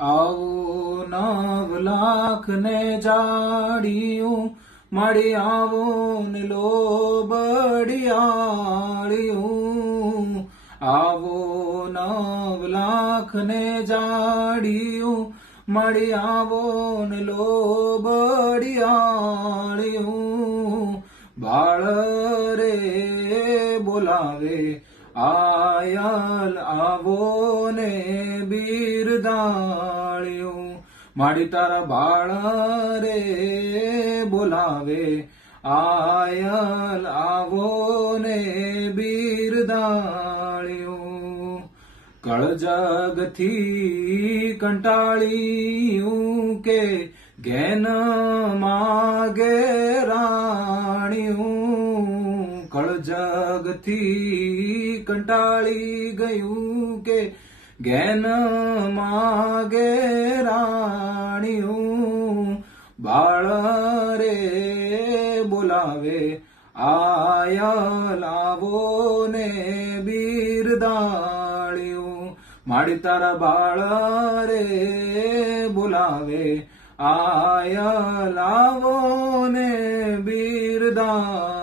આવો 9 લાખ ને જાડિયું મળી આવો ને લોબડિયાળિયું આવો 9 લાખ ને જાડિયું મળી આવો ને લોબડિયાળિયું બાળ રે બોલાવે આયલ આવો ને બિરદાળ્યું માડી તારા બાળ રે બોલાવે આયલ આવો ને બિરદાળ્યું કળ જગથી કંટાળ્યું કે ઘેન માગે રાણ્યું કળ જગથી કંટાળી ગયું કે ઘેન માગે રાણ્યું બાળ રે બોલાવે આયલ આવો ને બિરદાળ્યું માડી તારા બાળ રે બોલાવે આયલ આવો ને બિરદાળ્યું